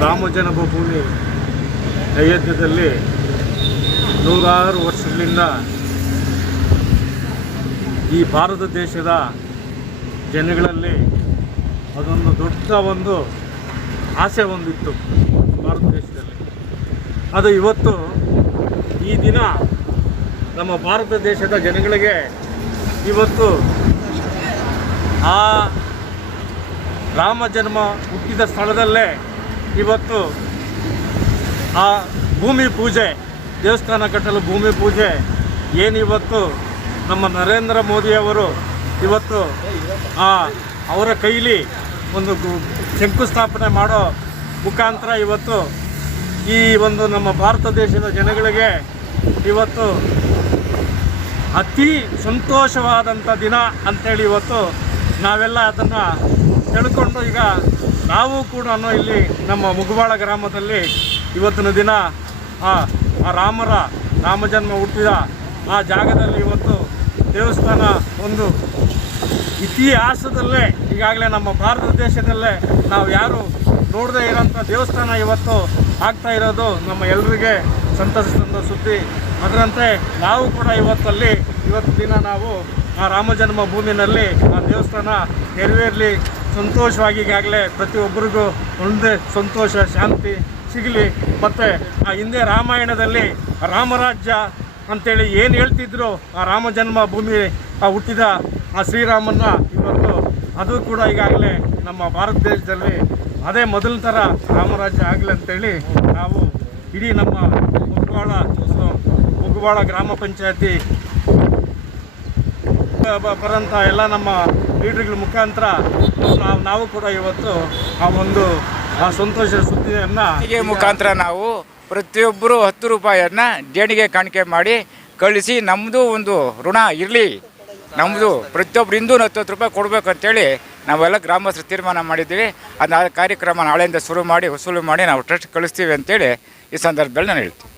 ರಾಮ ಜನ್ಮಭೂಮಿ ಅಯೋಧ್ಯದಲ್ಲಿ ನೂರಾರು ವರ್ಷಗಳಿಂದ ಈ ಭಾರತ ದೇಶದ ಜನಗಳಲ್ಲಿ ಅದೊಂದು ದೊಡ್ಡ ಒಂದು ಆಸೆ ಒಂದಿತ್ತು ಭಾರತ ದೇಶದಲ್ಲಿ. ಅದು ಇವತ್ತು ಈ ದಿನ ನಮ್ಮ ಭಾರತ ದೇಶದ ಜನಗಳಿಗೆ ಇವತ್ತು ಆ ರಾಮ ಜನ್ಮ ಹುಟ್ಟಿದ ಸ್ಥಳದಲ್ಲೇ ಇವತ್ತು ಆ ಭೂಮಿ ಪೂಜೆ, ದೇವಸ್ಥಾನ ಕಟ್ಟಲು ಭೂಮಿ ಪೂಜೆ ಏನಿವತ್ತು ನಮ್ಮ ನರೇಂದ್ರ ಮೋದಿಯವರು ಇವತ್ತು ಆ ಅವರ ಕೈಲಿ ಒಂದು ಶಂಕುಸ್ಥಾಪನೆ ಮಾಡೋ ಮುಖಾಂತರ ಇವತ್ತು ಈ ಒಂದು ನಮ್ಮ ಭಾರತ ದೇಶದ ಜನಗಳಿಗೆ ಇವತ್ತು ಅತಿ ಸಂತೋಷವಾದಂಥ ದಿನ ಅಂಥೇಳಿ ಇವತ್ತು ನಾವೆಲ್ಲ ಅದನ್ನು ತಿಳ್ಕೊಂಡು ಈಗ ನಾವು ಕೂಡ ಇಲ್ಲಿ ನಮ್ಮ ಮುಗುಬಾಳ ಗ್ರಾಮದಲ್ಲಿ ಇವತ್ತಿನ ದಿನ ಆ ರಾಮರ ರಾಮಜನ್ಮ ಹುಟ್ಟಿದ ಆ ಜಾಗದಲ್ಲಿ ಇವತ್ತು ದೇವಸ್ಥಾನ ಒಂದು ಇತಿಹಾಸದಲ್ಲೇ, ಈಗಾಗಲೇ ನಮ್ಮ ಭಾರತ ದೇಶದಲ್ಲೇ ನಾವು ಯಾರು ನೋಡದೇ ಇರೋಂಥ ದೇವಸ್ಥಾನ ಇವತ್ತು ಆಗ್ತಾ ಇರೋದು ನಮ್ಮ ಎಲ್ಲರಿಗೆ ಸಂತಸ ತಂದ ಸುದ್ದಿ. ಅದರಂತೆ ನಾವು ಕೂಡ ಇವತ್ತಲ್ಲಿ, ಇವತ್ತು ದಿನ ನಾವು ಆ ರಾಮಜನ್ಮ ಭೂಮಿನಲ್ಲಿ ಆ ದೇವಸ್ಥಾನ ನೆರವೇರಲಿ ಸಂತೋಷವಾಗಿ ಈಗಾಗಲೇ ಪ್ರತಿಯೊಬ್ಬರಿಗೂ ಒಂದೇ ಸಂತೋಷ, ಶಾಂತಿ ಸಿಗಲಿ. ಮತ್ತು ಆ ಹಿಂದೆ ರಾಮಾಯಣದಲ್ಲಿ ರಾಮರಾಜ್ಯ ಅಂತೇಳಿ ಏನು ಹೇಳ್ತಿದ್ರು, ಆ ರಾಮ ಜನ್ಮ ಭೂಮಿ, ಆ ಹುಟ್ಟಿದ ಆ ಶ್ರೀರಾಮನ ಇವತ್ತು ಅದು ಕೂಡ ಈಗಾಗಲೇ ನಮ್ಮ ಭಾರತ ದೇಶದಲ್ಲಿ ಅದೇ ಮೊದಲ ಥರ ರಾಮರಾಜ್ಯ ಆಗಲಿ ಅಂತೇಳಿ ನಾವು ಇಡೀ ನಮ್ಮ ಮುಗ್ಬಾಳ ಮುಗ್ಬಾಳ ಗ್ರಾಮ ಪಂಚಾಯತಿ ಬರೋಂಥ ಎಲ್ಲ ನಮ್ಮ ಲೀಡ್ರ್ಗಳ ಮುಖಾಂತರ ನಾವು ಕೂಡ ಇವತ್ತು ಆ ಒಂದು, ಆ ಸಂತೋಷದ ದೇಣಿಗೆ ಮುಖಾಂತರ ನಾವು ಪ್ರತಿಯೊಬ್ಬರು ಹತ್ತು ರೂಪಾಯಿಯನ್ನ ದೇಣಿಗೆ ಕಾಣಿಕೆ ಮಾಡಿ ಕಳಿಸಿ ನಮ್ಮದು ಒಂದು ಋಣ ಇರಲಿ. ನಮ್ಮದು ಪ್ರತಿಯೊಬ್ಬರು ಹಿಂದೂ ಹತ್ತು ಹತ್ತು ರೂಪಾಯಿ ಕೊಡಬೇಕು ಅಂತೇಳಿ ನಾವೆಲ್ಲ ಗ್ರಾಮಸ್ಥರು ತೀರ್ಮಾನ ಮಾಡಿದ್ದೀವಿ. ಅದನ್ನ ಕಾರ್ಯಕ್ರಮ ನಾಳೆಯಿಂದ ಶುರು ಮಾಡಿ, ವಸೂಲು ಮಾಡಿ ನಾವು ಟ್ರಸ್ಟ್ ಕಳಿಸ್ತೀವಿ ಅಂತೇಳಿ ಈ ಸಂದರ್ಭದಲ್ಲಿ ನಾನು ಹೇಳ್ತೀನಿ.